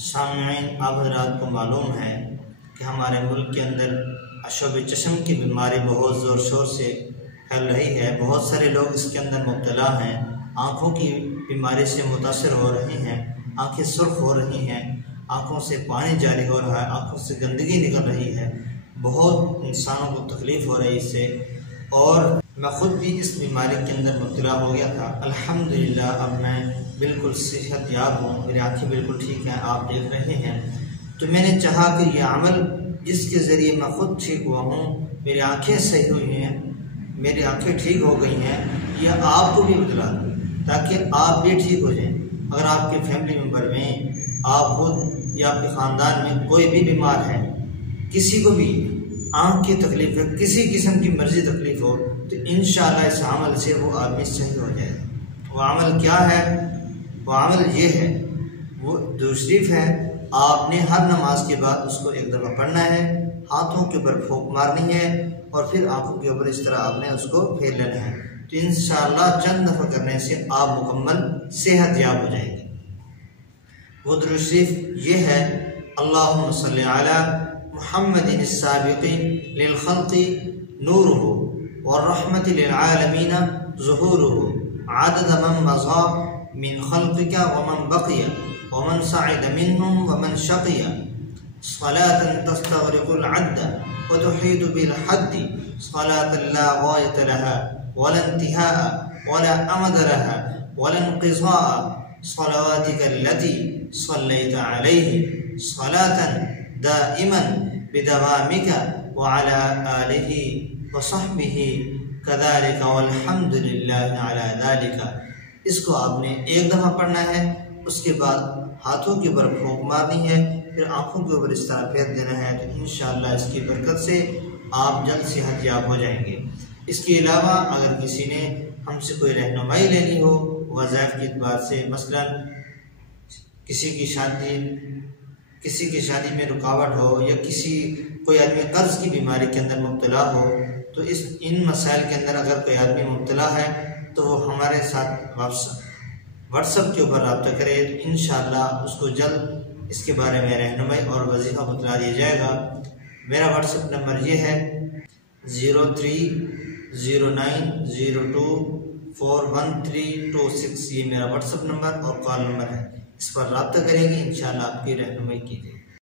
सामईन, आप हज़रात को मालूम है कि हमारे मुल्क के अंदर अशोब चश्म की बीमारी बहुत ज़ोर शोर से फैल रही है। बहुत सारे लोग इसके अंदर मुब्तला हैं। आँखों की बीमारी से मुतासर हो रहे हैं, आँखें सुर्ख हो रही हैं, आँखों से पानी जारी हो रहा है, आँखों से गंदगी निकल रही है। बहुत इंसानों को तकलीफ़ हो रही है इससे, और मैं ख़ुद भी इस बीमारी के अंदर मुब्तला हो गया था। अल्हम्दुलिल्लाह अब मैं बिल्कुल सेहतयाब हूँ, मेरी आँखें बिल्कुल ठीक हैं, आप देख रहे हैं। तो मैंने चाहा कि यह अमल जिसके ज़रिए मैं ख़ुद ठीक हुआ हूँ, मेरी आँखें सही हुई हैं, मेरी आँखें ठीक हो गई हैं, यह आपको भी बतला दूँ ताकि आप भी ठीक हो जाएं। अगर आपके फैमिली मेम्बर में, आप खुद या आपके ख़ानदान में कोई भी बीमार है, किसी को भी आँख की तकलीफ़ है, किसी किस्म की मर्जी तकलीफ़ हो, तो इंशाअल्लाह इस अमल से वो आदमी सही हो जाएगा। वो अमल क्या है? वो अमल ये है, वो दूसरीफ है। आपने हर नमाज के बाद उसको एक दफ़ा पढ़ना है, हाथों के ऊपर फूंक मारनी है और फिर आँखों के ऊपर इस तरह आपने उसको फेर लेना है। तो इंशाअल्लाह चंद दफ़ा करने से आप मुकम्मल सेहतयाब हो जाएंगे। वो दुरूद शरीफ ये है, अल्लाहुम्मा सल्ली अला मुहम्मदिन अस्साबिक़ी लिल खल्क़ि नूरुहु व रहमति लिल आलमीन ज़ुहूरुहु अदद मन मज़ा मिन खल्क़िका व मन बक़िया व मन सअद मिनहुम व मन शक़िया सलातन तस्तग़रिक़ुल अद्द व तुहीतु बिल हद्द सलातन ला गायत लहा वला इंतिहा वला अमद लहा वला इंक़िज़ा सलावातिका अल्लती सल्लैता अलैहि सलातन दाइमन बिदवामिका व अला आलिहि व सहबिहि कज़ालिका वल्हम्दुलिल्लाहि अला ज़ालिका। इसको आपने एक दफ़ा पढ़ना है, उसके बाद हाथों के ऊपर फूंक मारनी है, फिर आँखों के ऊपर इस तरह फेर देना है। तो इंशाअल्लाह इसकी बरकत से आप जल्द सेहतयाब हो जाएंगे। इसके अलावा अगर किसी ने हमसे कोई रहनुमाई लेनी हो वज़ाइफ के एतबार से, मसलन किसी की शादी में रुकावट हो या कोई आदमी कर्ज की बीमारी के अंदर मुब्तला हो, तो इन मसाइल के अंदर अगर कोई आदमी मुब्तला है तो वो हमारे साथ व्हाट्सएप के ऊपर रब्ता करे, तो इंशाअल्लाह उसको जल्द इसके बारे में रहनुमाई और वजीफ़ा बतला दिया जाएगा। मेरा व्हाट्सएप नंबर ये है 030902413226। ये मेरा व्हाट्सएप नंबर और कॉल नंबर है, इस पर रब्ता करेंगे, इंशाअल्लाह आपकी रहनुमाई की जाएगी।